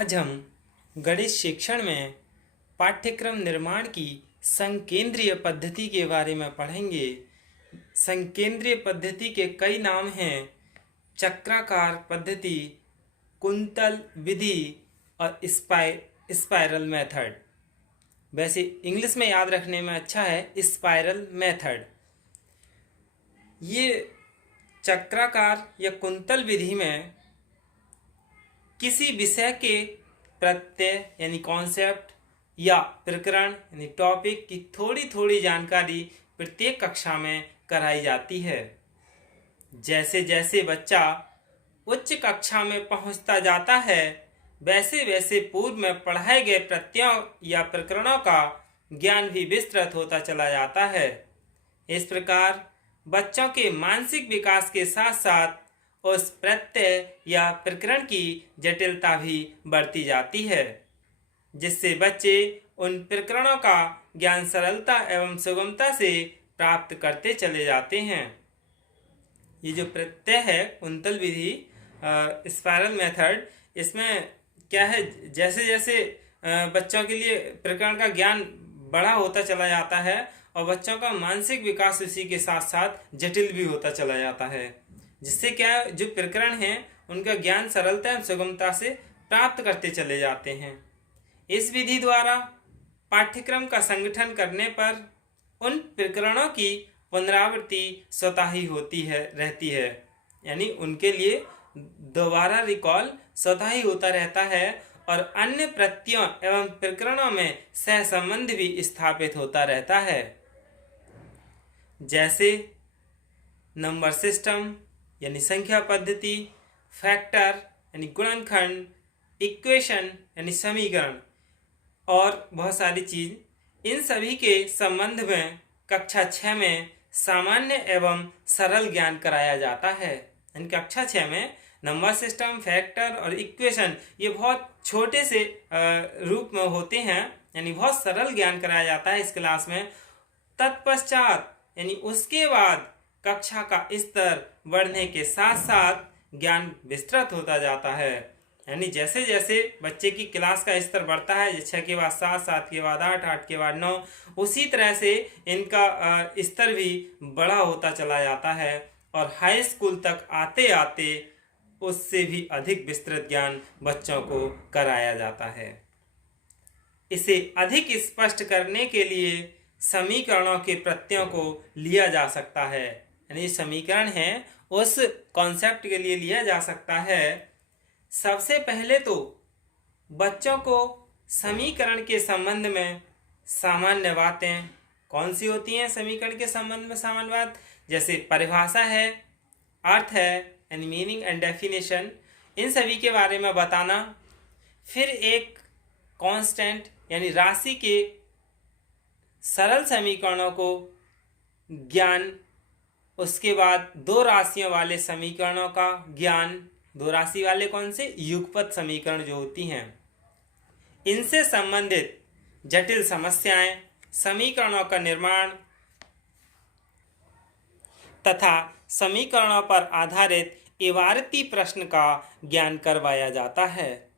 आज हम गणित शिक्षण में पाठ्यक्रम निर्माण की संकेंद्रीय पद्धति के बारे में पढ़ेंगे। संकेंद्रीय पद्धति के कई नाम हैं: चक्राकार पद्धति, कुंतल विधि और स्पाइरल मेथड। वैसे इंग्लिश में याद रखने में अच्छा है स्पाइरल मेथड। ये चक्राकार या कुंतल विधि में किसी विषय के प्रत्यय यानी कॉन्सेप्ट या प्रकरण यानी टॉपिक की थोड़ी थोड़ी जानकारी प्रत्येक कक्षा में कराई जाती है। जैसे जैसे बच्चा उच्च कक्षा में पहुंचता जाता है, वैसे वैसे पूर्व में पढ़ाए गए प्रत्ययों या प्रकरणों का ज्ञान भी विस्तृत होता चला जाता है। इस प्रकार बच्चों के मानसिक विकास के साथ साथ उस प्रत्यय या प्रकरण की जटिलता भी बढ़ती जाती है, जिससे बच्चे उन प्रकरणों का ज्ञान सरलता एवं सुगमता से प्राप्त करते चले जाते हैं। ये जो प्रत्यय है कुंतल विधि स्पाइरल मेथड, इसमें क्या है, जैसे जैसे बच्चों के लिए प्रकरण का ज्ञान बड़ा होता चला जाता है और बच्चों का मानसिक विकास इसी के साथ साथ जटिल भी होता चला जाता है, जिससे क्या जो प्रकरण हैं उनका ज्ञान सरलता एवं सुगमता से प्राप्त करते चले जाते हैं। इस विधि द्वारा पाठ्यक्रम का संगठन करने पर उन प्रकरणों की पुनरावृत्ति स्वतः ही रहती है, यानी उनके लिए दोबारा रिकॉल स्वतः ही होता रहता है और अन्य प्रत्ययों एवं प्रकरणों में सहसंबंध भी स्थापित होता रहता है। जैसे नंबर सिस्टम यानी संख्या पद्धति, फैक्टर यानी गुणनखंड, इक्वेशन यानी समीकरण और बहुत सारी चीज। इन सभी के संबंध में कक्षा 6 में सामान्य एवं सरल ज्ञान कराया जाता है। इन कक्षा 6 में नंबर सिस्टम, फैक्टर और इक्वेशन ये बहुत छोटे से रूप में होते हैं, यानी बहुत सरल ज्ञान कराया जाता है इस क्लास में। तत्पश्चात यानी उसके बाद कक्षा का स्तर बढ़ने के साथ साथ ज्ञान विस्तृत होता जाता है, यानी जैसे जैसे बच्चे की क्लास का स्तर बढ़ता है, 6 के बाद 7, 7 के बाद 8, 8 के बाद 9, उसी तरह से इनका स्तर भी बड़ा होता चला जाता है और हाई स्कूल तक आते आते उससे भी अधिक विस्तृत ज्ञान बच्चों को कराया जाता है। इसे अधिक स्पष्ट करने के लिए समीकरणों के प्रत्ययों को लिया जा सकता है, यानी समीकरण है उस कॉन्सेप्ट के लिए लिया जा सकता है। सबसे पहले तो बच्चों को समीकरण के संबंध में सामान्य बातें कौन सी होती हैं, समीकरण के संबंध में सामान्य बात जैसे परिभाषा है, अर्थ है यानी मीनिंग एंड डेफिनेशन, इन सभी के बारे में बताना। फिर एक कांस्टेंट यानी राशि के सरल समीकरणों को ज्ञान, उसके बाद दो राशियों वाले समीकरणों का ज्ञान। दो राशि वाले कौन से? युगपत समीकरण जो होती हैं, इनसे संबंधित जटिल समस्याएं, समीकरणों का निर्माण तथा समीकरणों पर आधारित इबारती प्रश्न का ज्ञान करवाया जाता है।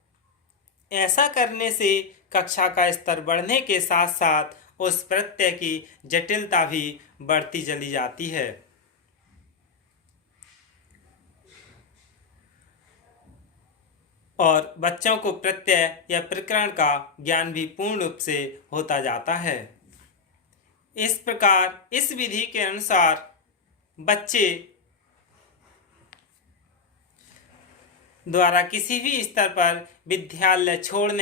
ऐसा करने से कक्षा का स्तर बढ़ने के साथ साथ उस प्रत्यय की जटिलता भी बढ़ती चली जाती है और बच्चों को प्रत्यय या प्रकरण का ज्ञान भी पूर्ण रूप से होता जाता है। इस प्रकार इस विधि के अनुसार बच्चे द्वारा किसी भी स्तर पर विद्यालय छोड़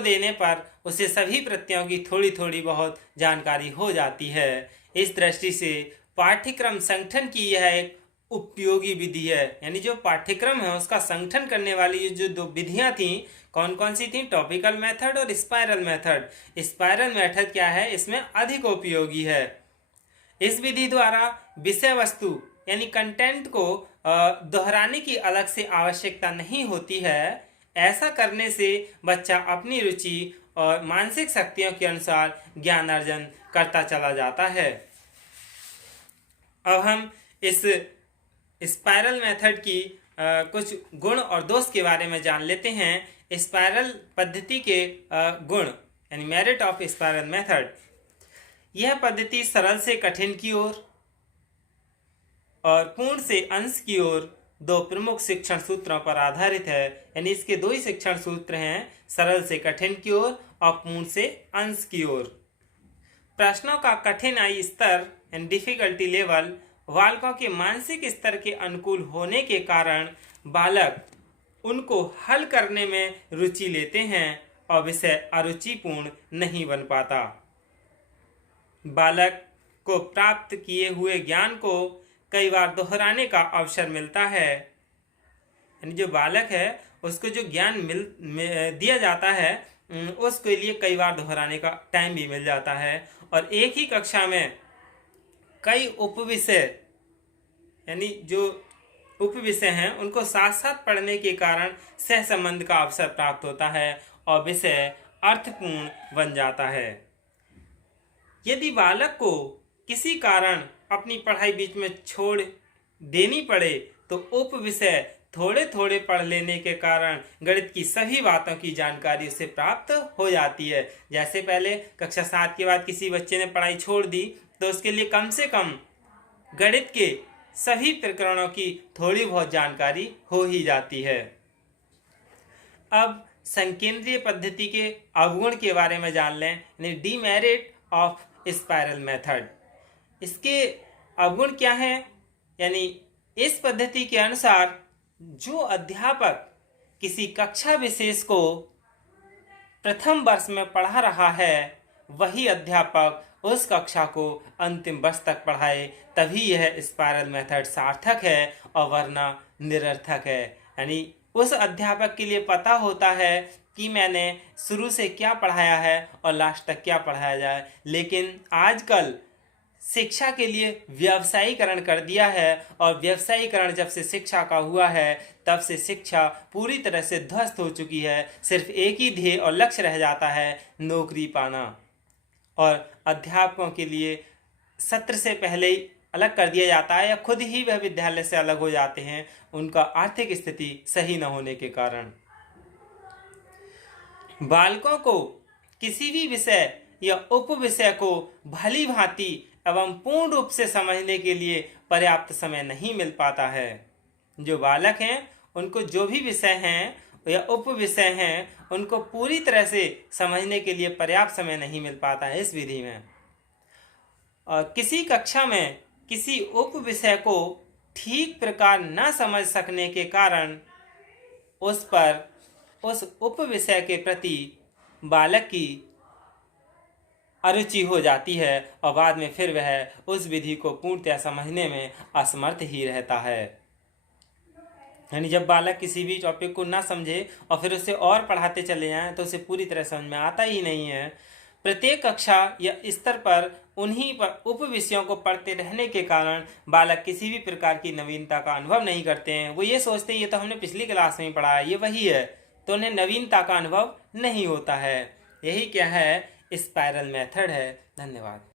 देने पर उसे सभी प्रत्ययों की थोड़ी थोड़ी बहुत जानकारी हो जाती है। इस दृष्टि से पाठ्यक्रम संगठन की यह एक उपयोगी विधि है, यानी जो पाठ्यक्रम है उसका संगठन करने वाली जो दो विधियां थी, कौन कौन सी थी? टॉपिकल मेथड और स्पाइरल मेथड। स्पाइरल मेथड क्या है? इसमें अधिक उपयोगी है। इस विधि द्वारा विषय वस्तु यानी कंटेंट को दोहराने की अलग से आवश्यकता नहीं होती है। ऐसा करने से बच्चा अपनी रुचि और मानसिक शक्तियों के अनुसार ज्ञान अर्जन करता चला जाता है। अब हम इस स्पाइरल मेथड की कुछ गुण और दोष के बारे में जान लेते हैं। स्पाइरल पद्धति के गुण यानी मेरिट ऑफ स्पाइरल मेथड। यह पद्धति सरल से कठिन की ओर और पूर्ण से अंश की ओर दो प्रमुख शिक्षण सूत्रों पर आधारित है। यानी इसके दो ही शिक्षण सूत्र हैं, सरल से कठिन की ओर और पूर्ण से अंश की ओर। प्रश्नों का कठिनाई स्तर यानी डिफिकल्टी लेवल बालकों के मानसिक स्तर के अनुकूल होने के कारण बालक उनको हल करने में रुचि लेते हैं और विषय अरुचिपूर्ण नहीं बन पाता। बालक को प्राप्त किए हुए ज्ञान को कई बार दोहराने का अवसर मिलता है। यानी जो बालक है उसको जो ज्ञान दिया जाता है उसके लिए कई बार दोहराने का टाइम भी मिल जाता है और एक ही कक्षा में कई उपविषय यानी जो उपविषय हैं उनको साथ साथ पढ़ने के कारण सह संबंध का अवसर प्राप्त होता है और विषय अर्थपूर्ण बन जाता है। यदि बालक को किसी कारण अपनी पढ़ाई बीच में छोड़ देनी पड़े तो उप विषय थोड़े थोड़े पढ़ लेने के कारण गणित की सभी बातों की जानकारी उसे प्राप्त हो जाती है। जैसे पहले कक्षा 7 के बाद किसी बच्चे ने पढ़ाई छोड़ दी तो उसके लिए कम से कम गणित के सभी प्रकरणों की थोड़ी बहुत जानकारी हो ही जाती है। अब संकेंद्रीय पद्धति के अवगुण के बारे में जान लें, यानी डीमेरिट ऑफ स्पाइरल मेथड। इसके अवगुण क्या है? यानी इस पद्धति के अनुसार जो अध्यापक किसी कक्षा विशेष को प्रथम वर्ष में पढ़ा रहा है वही अध्यापक उस कक्षा को अंतिम वर्ष तक पढ़ाए तभी यह स्पाइरल मेथड सार्थक है और वरना निरर्थक है। यानी उस अध्यापक के लिए पता होता है कि मैंने शुरू से क्या पढ़ाया है और लास्ट तक क्या पढ़ाया जाए, लेकिन आजकल शिक्षा के लिए व्यवसायीकरण कर दिया है और व्यवसायीकरण जब से शिक्षा का हुआ है तब से शिक्षा पूरी तरह से ध्वस्त हो चुकी है। सिर्फ एक ही ध्येय और लक्ष्य रह जाता है, नौकरी पाना। और अध्यापकों के लिए सत्र से पहले ही अलग कर दिया जाता है या खुद ही वह विद्यालय से अलग हो जाते हैं उनका आर्थिक स्थिति सही न होने के कारण। बालकों को किसी भी विषय या उप विषय को भली भांति एवं पूर्ण रूप से समझने के लिए पर्याप्त समय नहीं मिल पाता है। जो बालक हैं उनको जो भी विषय हैं या उप विषय हैं उनको पूरी तरह से समझने के लिए पर्याप्त समय नहीं मिल पाता है इस विधि में। और किसी कक्षा में किसी उप विषय को ठीक प्रकार न समझ सकने के कारण उस उप विषय के प्रति बालक की अरुचि हो जाती है और बाद में फिर वह उस विधि को पूर्णतः समझने में असमर्थ ही रहता है। यानी जब बालक किसी भी टॉपिक को ना समझे और फिर उसे और पढ़ाते चले जाएं तो उसे पूरी तरह समझ में आता ही नहीं है। प्रत्येक कक्षा या स्तर पर उन्हीं पर उप विषयों को पढ़ते रहने के कारण बालक किसी भी प्रकार की नवीनता का अनुभव नहीं करते हैं। वो ये सोचते हैं ये तो हमने पिछली क्लास में ही पढ़ा है, ये वही है, तो उन्हें नवीनता का अनुभव नहीं होता है। यही क्या है, स्पाइरल मेथड है। धन्यवाद।